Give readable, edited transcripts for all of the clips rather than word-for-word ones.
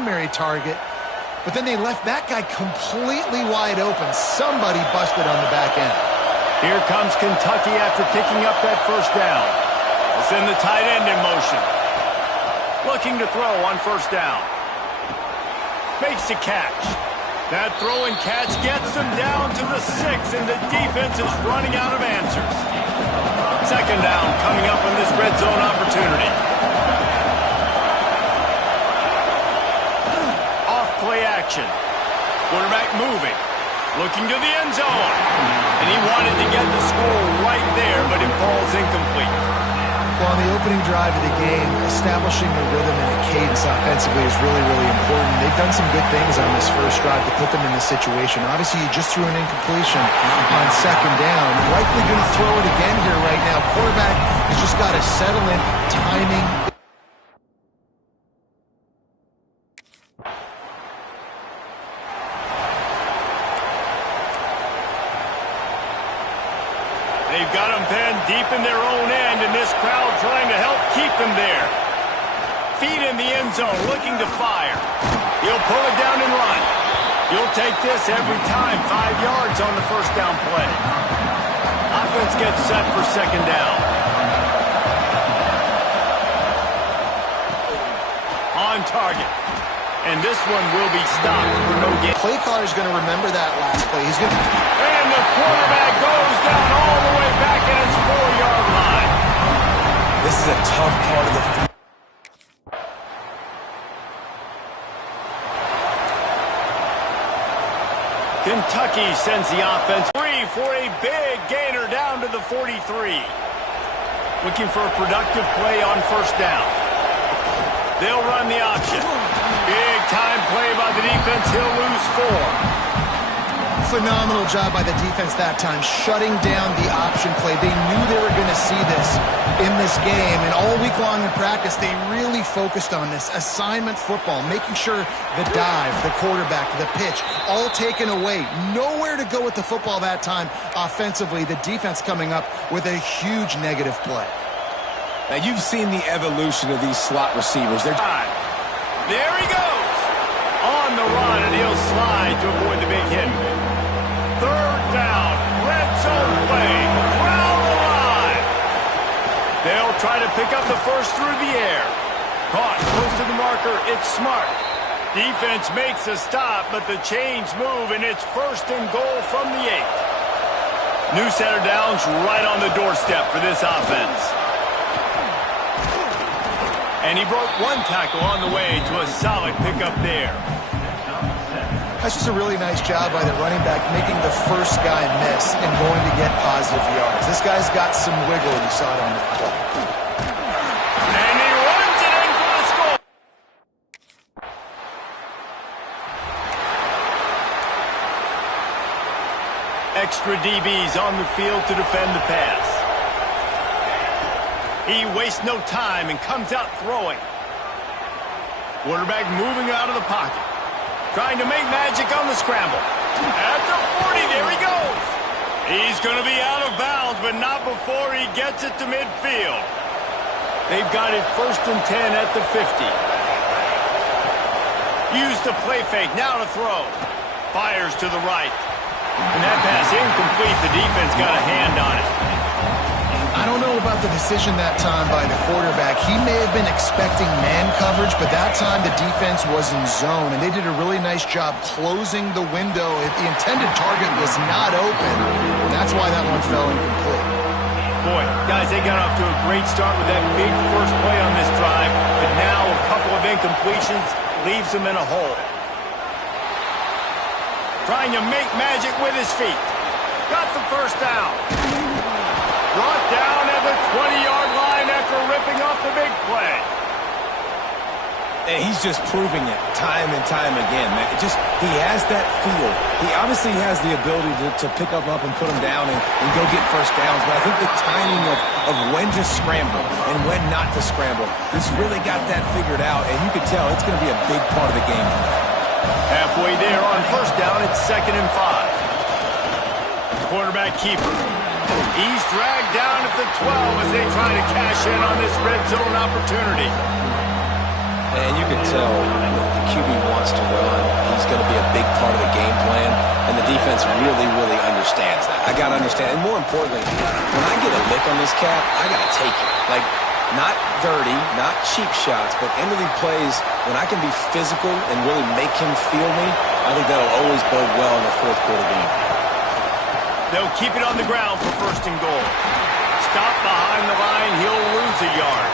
primary target, but then they left that guy completely wide open. Somebody busted on the back end. Here comes Kentucky after picking up that first down. They'll send the tight end in motion. Looking to throw on first down. Makes the catch. That throw and catch gets them down to the 6, and the defense is running out of answers. Second down coming up on this red zone opportunity. Off play action. Quarterback moving. Looking to the end zone. And he wanted to get the score right there, but it falls incomplete. Well, on the opening drive of the game, establishing a rhythm and a cadence offensively is really, really important. They've done some good things on this first drive to put them in this situation. Obviously, you just threw an incompletion on second down. Likely going to throw it again here right now. Quarterback has just got to settle in, timing. They've got them penned deep in their own end, and this crowd trying to help keep them there. Feet in the end zone, looking to fire. He'll pull it down and run. You'll take this every time. 5 yards on the first down play. Offense gets set for second down. On target. And this one will be stopped for no gain. Play caller is going to remember that last play. He's going to... And the quarterback goes down all the way back at his 4-yard line. This is a tough part of the field. Kentucky sends the offense free for a big gainer down to the 43. Looking for a productive play on first down. They'll run the option. Big time play by the defense. He'll lose 4. Phenomenal job by the defense that time, shutting down the option play. They knew they were going to see this in this game, and all week long in practice, they really focused on this assignment football, making sure the dive, the quarterback, the pitch, all taken away. Nowhere to go with the football that time offensively. The defense coming up with a huge negative play. Now, you've seen the evolution of these slot receivers. There he goes. On the run, and he'll slide to avoid the big hit. Third down, red zone play, crowd alive. They'll try to pick up the first through the air. Caught close to the marker, it's Smart. Defense makes a stop, but the chains move, and it's first and goal from the 8. New set of downs right on the doorstep for this offense. And he broke one tackle on the way to a solid pickup there. That's just a really nice job by the running back, making the first guy miss and going to get positive yards. This guy's got some wiggle, and you saw it on that play. And he runs it in for the score. Extra DBs on the field to defend the pass. He wastes no time and comes out throwing. Quarterback moving out of the pocket. Trying to make magic on the scramble. At the 40, there he goes. He's going to be out of bounds, but not before he gets it to midfield. They've got it first and 10 at the 50. Use the play fake, now to throw. Fires to the right. And that pass incomplete. The defense got a hand on it. I don't know about the decision that time by the quarterback. He may have been expecting man coverage, but that time the defense was in zone, and they did a really nice job closing the window. The intended target was not open, and that's why that one fell incomplete. Boy, guys, they got off to a great start with that big first play on this drive, but now a couple of incompletions leaves them in a hole. Trying to make magic with his feet. Got the first down. Brought down at the 20-yard line after ripping off the big play. And he's just proving it time and time again, man. He has that feel. He obviously has the ability to pick up and put them down and go get first downs. But I think the timing of when to scramble and when not to scramble, he's really got that figured out. And you can tell it's going to be a big part of the game. Halfway there on first down, it's 2nd and 5. Quarterback keeper. He's dragged down at the 12 as they try to cash in on this red zone opportunity. And you can tell the QB wants to run. He's going to be a big part of the game plan, and the defense really, really understands that. I got to understand, and more importantly, when I get a lick on this cat, I got to take it. Like, not dirty, not cheap shots, but end of the plays, when I can be physical and really make him feel me, I think that'll always bode well in the fourth quarter game. They'll keep it on the ground for first and goal. Stop behind the line, he'll lose a yard.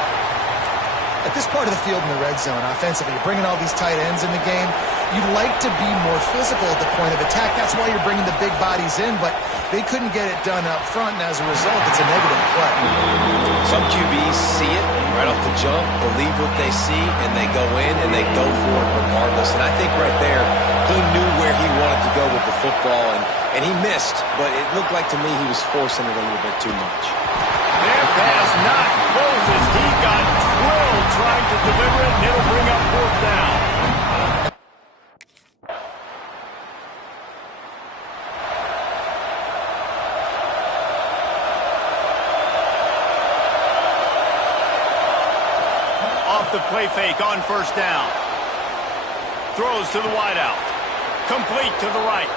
At this part of the field in the red zone, offensively, you're bringing all these tight ends in the game. You'd like to be more physical at the point of attack. That's why you're bringing the big bodies in, but they couldn't get it done up front, and as a result, it's a negative play. Some QBs see it right off the jump, believe what they see, and they go in and they go for it regardless. And I think right there, he knew where he wanted to go with the football, and he missed, but it looked like to me he was forcing it a little bit too much. Their pass not closes. He got drilled trying to deliver it, and it'll bring up fourth down. Off the play fake on first down. Throws to the wideout. Complete to the right.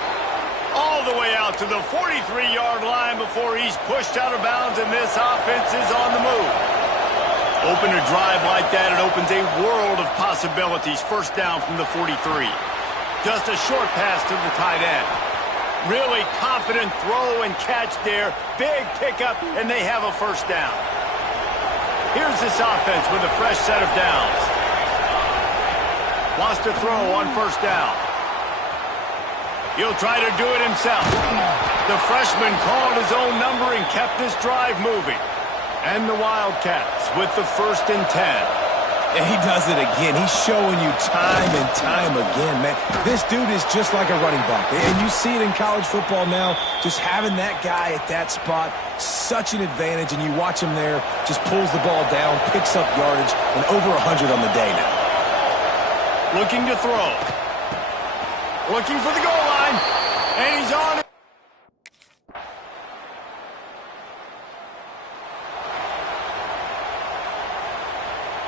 All the way out to the 43-yard line before he's pushed out of bounds, and this offense is on the move. Open a drive like that, it opens a world of possibilities. First down from the 43. Just a short pass to the tight end. Really confident throw and catch there. Big pickup, and they have a first down. Here's this offense with a fresh set of downs. Wants to throw on first down. He'll try to do it himself. The freshman called his own number and kept this drive moving. And the Wildcats with the 1st and 10. And he does it again. He's showing you time and time again, man. This dude is just like a running back. And you see it in college football now. Just having that guy at that spot, such an advantage. And you watch him there, just pulls the ball down, picks up yardage, and over 100 on the day now. Looking to throw. Looking for the goal line. And he's on it.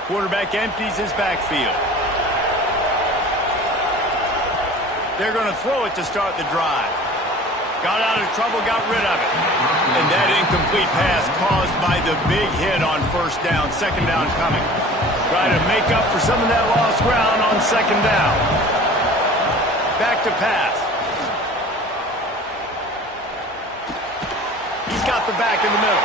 Quarterback empties his backfield. They're going to throw it to start the drive. Got out of trouble, got rid of it. And that incomplete pass caused by the big hit on first down. Second down coming. Try to make up for some of that lost ground on second down. Back to pass. He's got the back in the middle.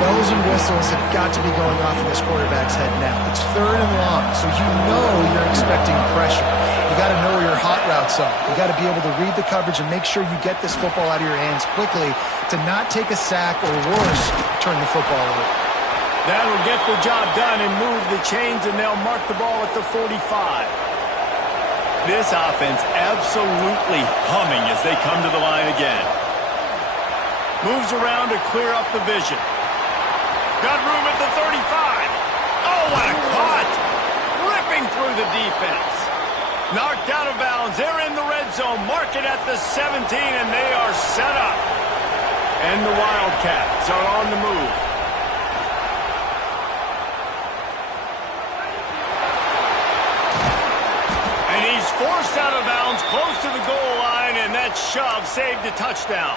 Bells and whistles have got to be going off in this quarterback's head now. It's 3rd and long, so you know you're expecting pressure. You got to know where your hot routes are. You got to be able to read the coverage and make sure you get this football out of your hands quickly to not take a sack or worse, turn the football over. That'll get the job done and move the chains, and they'll mark the ball at the 45. This offense absolutely humming as they come to the line again. Moves around to clear up the vision. Got room at the 35. Oh, what a cut! Ripping through the defense. Knocked out of bounds. They're in the red zone. Mark it at the 17, and they are set up. And the Wildcats are on the move. And he's forced out of bounds close to the goal line, and that shove saved a touchdown.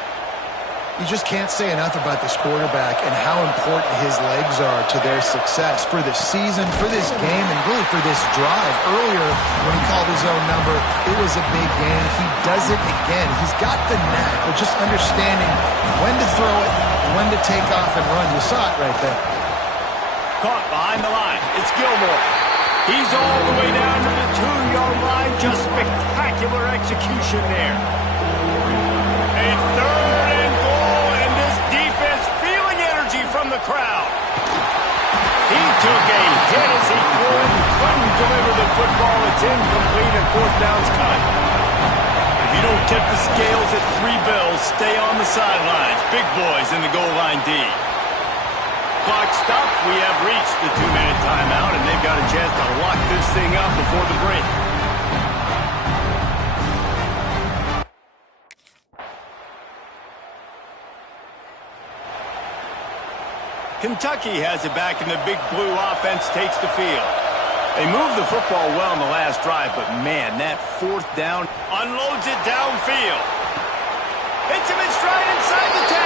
You just can't say enough about this quarterback and how important his legs are to their success for this season, for this game, and really for this drive. Earlier, when he called his own number, it was a big game. He does it again. He's got the knack of just understanding when to throw it, when to take off and run. You saw it right there. Caught behind the line. It's Gilmore. He's all the way down to the 2-yard line. Just spectacular execution there. A 3rd and goal, and this defense feeling energy from the crowd. He took a hit as he threw it and couldn't deliver the football. It's incomplete, and fourth down's cut. If you don't tip the scales at 3 bills, stay on the sidelines. Big boys in the goal line D. Clock stopped. We have reached the 2-minute timeout, and they've got a chance to lock this thing up before the break. Kentucky has it back, and the big blue offense takes the field. They moved the football well in the last drive, but man, that fourth down unloads it downfield. Hits him in stride inside the 10.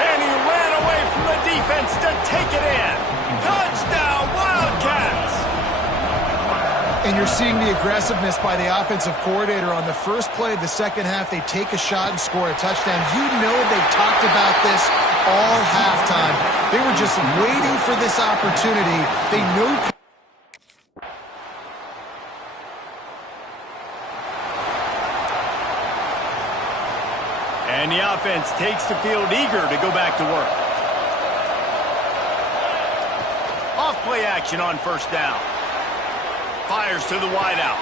And he ran away from the defense to take it in. Touchdown, Wildcats! And you're seeing the aggressiveness by the offensive coordinator on the first play of the second half. They take a shot and score a touchdown. You know they talked about this all halftime. They were just waiting for this opportunity. They knew. And the offense takes the field eager to go back to work. Off play action on first down. Fires to the wideout.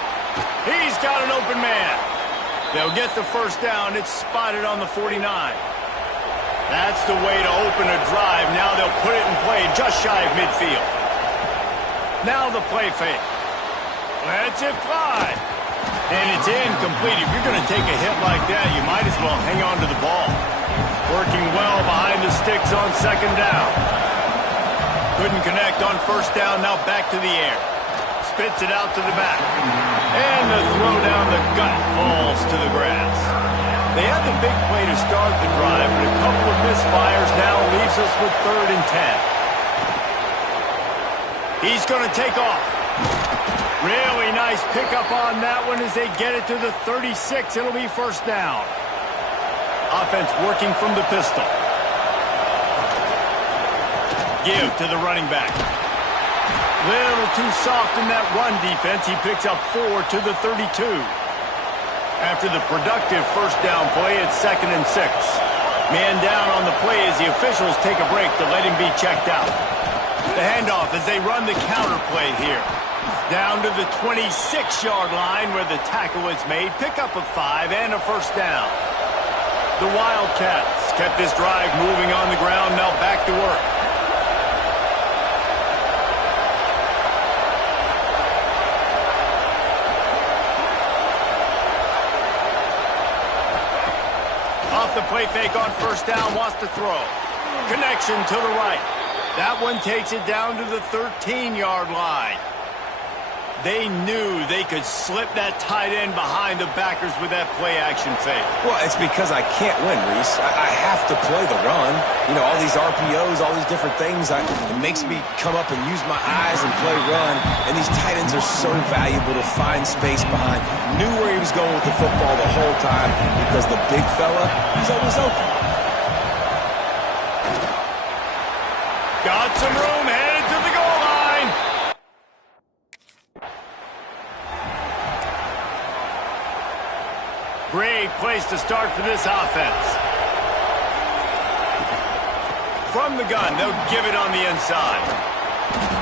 He's got an open man. They'll get the first down. It's spotted on the 49. That's the way to open a drive. Now they'll put it in play just shy of midfield. Now the play fake. Lets it fly. And it's incomplete. If you're going to take a hit like that, you might as well hang on to the ball. Working well behind the sticks on second down. Couldn't connect on first down. Now back to the air. Spits it out to the back. And the throw down the gut falls to the grass. They had the big play to start the drive, but a couple of misfires now leaves us with 3rd and 10. He's going to take off. Really nice pickup on that one as they get it to the 36. It'll be first down. Offense working from the pistol. Give to the running back. Little too soft in that run defense. He picks up 4 to the 32. After the productive first down play, it's 2nd and 6. Man down on the play as the officials take a break to let him be checked out. The handoff as they run the counter play here. Down to the 26-yard line where the tackle was made. Pick up a 5 and a first down. The Wildcats kept this drive moving on the ground. Now back to work. Off the play fake on first down. Wants to throw. Connection to the right. That one takes it down to the 13-yard line. They knew they could slip that tight end behind the backers with that play-action fake. Well, it's because I can't win, Reese. I have to play the run. You know, all these RPOs, all these different things, it makes me come up and use my eyes and play run. And these tight ends are so valuable to find space behind. Knew where he was going with the football the whole time because the big fella, he's always open. Got some room, headed to the goal line. Great place to start for this offense. From the gun, they'll give it on the inside.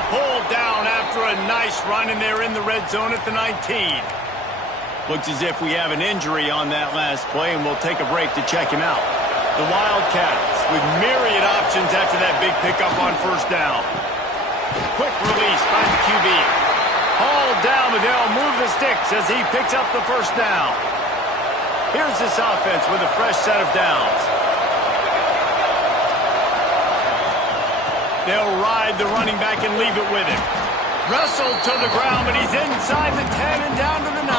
Pulled down after a nice run, and they're in the red zone at the 19. Looks as if we have an injury on that last play, and we'll take a break to check him out. The Wildcats with myriad options after that big pickup on first down. Quick release by the QB. Hauled down, but they'll move the sticks as he picks up the first down. Here's this offense with a fresh set of downs. They'll ride the running back and leave it with him. Wrestled to the ground, but he's inside the 10 and down to the 9.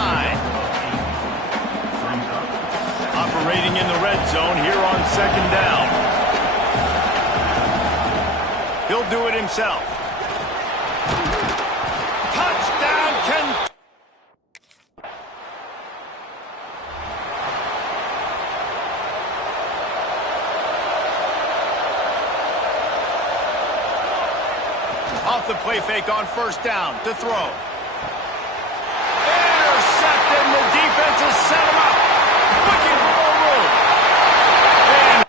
Operating in the red zone here on second down. He'll do it himself. Touchdown, Kentucky. Off the play fake on first down to throw. Intercepted, and the defense has set him up. Looking for more room. And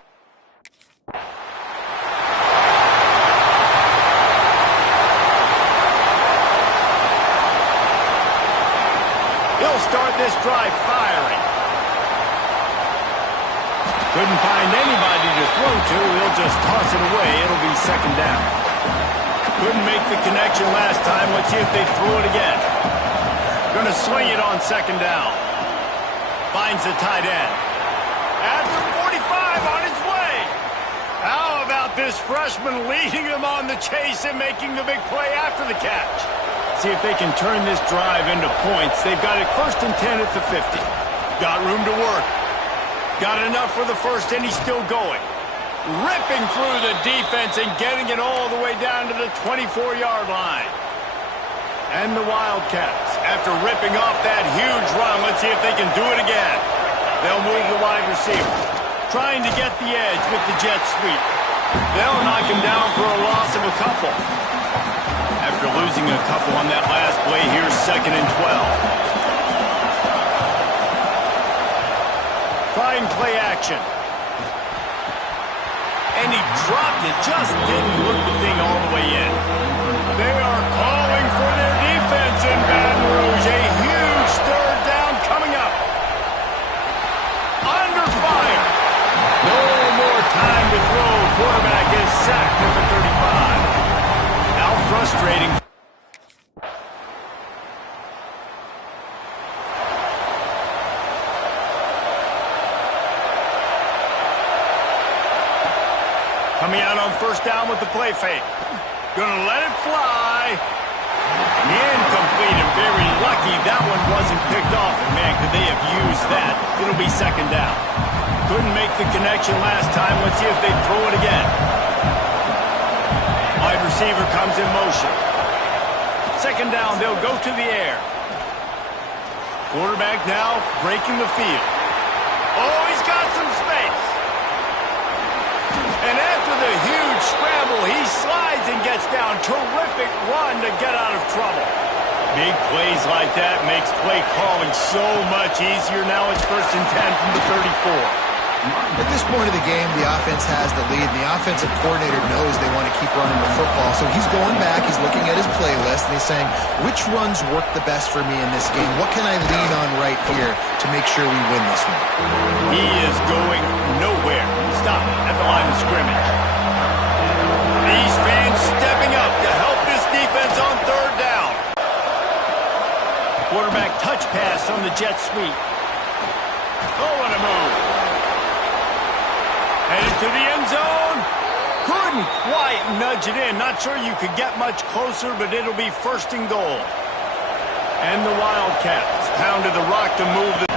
he'll start this drive firing. Couldn't find anybody to throw to. He'll just toss it away. It'll be second down. Couldn't make the connection last time. Let's see if they throw it again. Going to swing it on second down. Finds the tight end. At the 45 on his way. How about this freshman leading them on the chase and making the big play after the catch? Let's see if they can turn this drive into points. They've got it 1st and 10 at the 50. Got room to work. Got enough for the first, and he's still going. Ripping through the defense and getting it all the way down to the 24-yard line. And the Wildcats, after ripping off that huge run, let's see if they can do it again. They'll move the wide receiver, trying to get the edge with the jet sweep. They'll knock him down for a loss of a couple. After losing a couple on that last play, here's 2nd and 12. Trying play action. And he dropped it, just didn't look the thing all the way in. They are calling for their defense in Baton Rouge. A huge 3rd down coming up. Under fire. No more time to throw. Quarterback is sacked at the 35. Now frustrating. Coming out on 1st down with the play fake. Gonna let it fly. Incomplete, and very lucky that one wasn't picked off. And man, could they have used that? It'll be 2nd down. Couldn't make the connection last time. Let's see if they throw it again. Wide receiver comes in motion. 2nd down, they'll go to the air. Quarterback now breaking the field. Oh, he's got some space. And after the huge scramble, he slides and gets down. Terrific run to get out of trouble. Big plays like that makes play calling so much easier. Now it's 1st and 10 from the 34. At this point of the game, the offense has the lead. The offensive coordinator knows they want to keep running the football. So he's going back, he's looking at his playlist, and he's saying, which runs work the best for me in this game? What can I lean on right here to make sure we win this one? He is going nowhere. Stop at the line of scrimmage. These fans stepping up to help this defense on 3rd down. Quarterback touch pass on the jet sweep. Oh, what a move. Headed to the end zone. Couldn't quite nudge it in. Not sure you could get much closer, but it'll be 1st and goal. And the Wildcats pounded the rock to move the...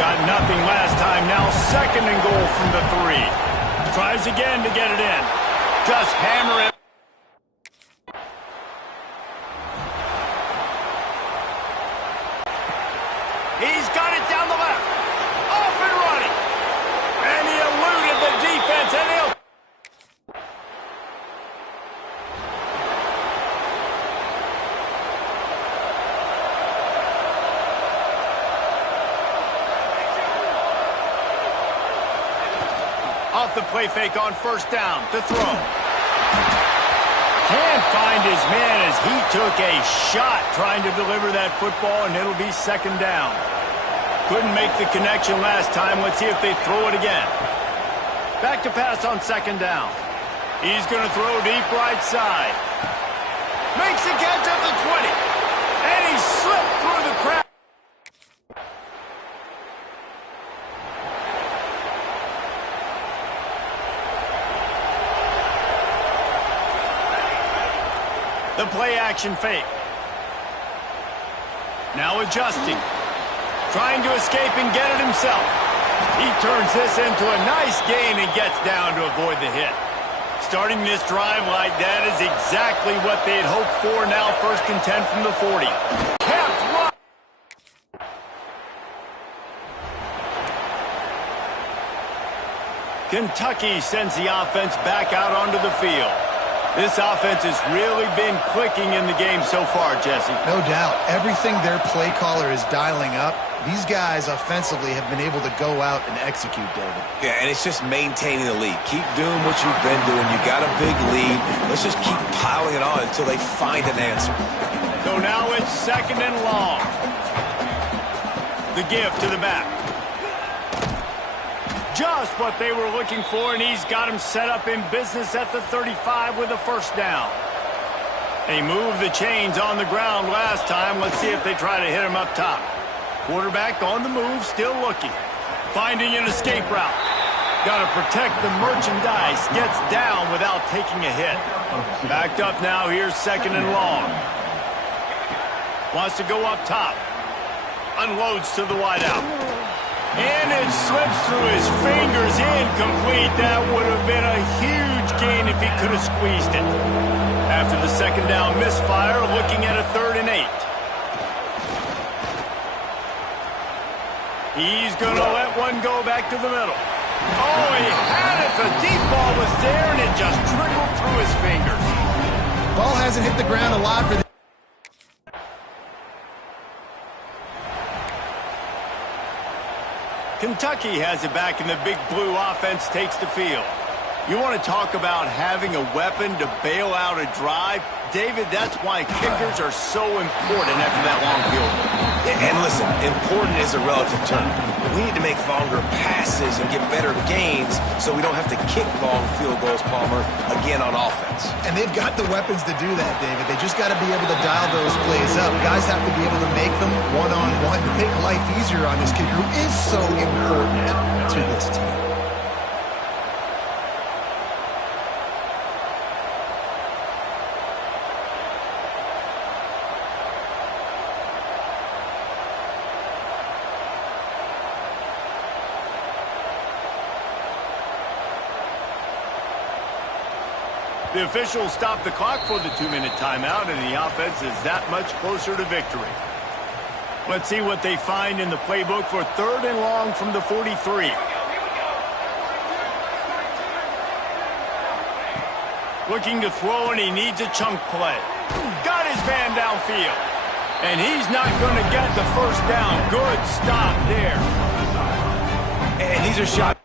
Got nothing last time. Now 2nd and goal from the 3. Tries again to get it in. Just hammer it. He's got it down the left. Off and running. And he eluded the defense, and he'll... Off the play fake on 1st down to throw. Can't find his man as he took a shot trying to deliver that football, and it'll be 2nd down. Couldn't make the connection last time. Let's see if they throw it again. Back to pass on 2nd down. He's going to throw deep right side. Makes the catch at the 20. And he slipped through the crowd. The play action fake. Now adjusting. Trying to escape and get it himself. He turns this into a nice gain and gets down to avoid the hit. Starting this drive like that is exactly what they had hoped for. Now 1st and 10 from the 40. Kept running. Kentucky sends the offense back out onto the field. This offense has really been clicking in the game so far, Jesse. No doubt. Everything their play caller is dialing up, these guys offensively have been able to go out and execute, David. Yeah, and it's just maintaining the lead. Keep doing what you've been doing. You got a big lead. Let's just keep piling it on until they find an answer. So now it's 2nd and long. The give to the back. Just what they were looking for, and he's got him set up in business at the 35 with a 1st down. They moved the chains on the ground last time. Let's see if they try to hit him up top. Quarterback on the move, still looking. Finding an escape route. Got to protect the merchandise. Gets down without taking a hit. Backed up now. Here's 2nd and long. Wants to go up top. Unloads to the wideout. And it slips through his fingers. Incomplete. That would have been a huge gain if he could have squeezed it. After the second down misfire, looking at a 3rd and 8. He's going to let one go back to the middle. Oh, he had it. The deep ball was there, and it just trickled through his fingers. Ball hasn't hit the ground a lot for the... Kentucky has it back, and the big blue offense takes the field. You want to talk about having a weapon to bail out a drive? David, that's why kickers are so important after that long field goal. And listen, important is a relative term. We need to make longer passes and get better gains so we don't have to kick long field goals, Palmer, again on offense. And they've got the weapons to do that, David. They just got to be able to dial those plays up. Guys have to be able to make them one-on-one to make life easier on this kicker, who is so important to this team. The officials stop the clock for the 2-minute timeout, and the offense is that much closer to victory. Let's see what they find in the playbook for 3rd and long from the 43. Looking to throw, and he needs a chunk play. Got his man downfield. And he's not going to get the first down. Good stop there. And these are shots.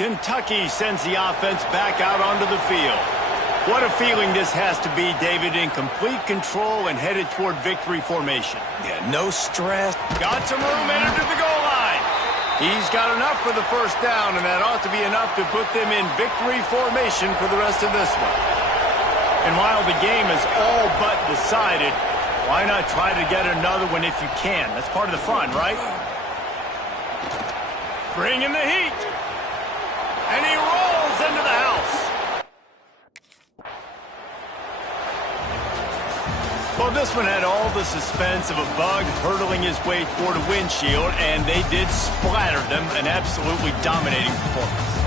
Kentucky sends the offense back out onto the field. What a feeling this has to be, David, in complete control and headed toward victory formation. Yeah, no stress. Got some room, entered to the goal line. He's got enough for the first down, and that ought to be enough to put them in victory formation for the rest of this one. And while the game is all but decided, why not try to get another one if you can? That's part of the fun, right? Bring in the heat. And he rolls into the house. Well, this one had all the suspense of a bug hurtling his way toward a windshield, and they did splatter them, an absolutely dominating performance.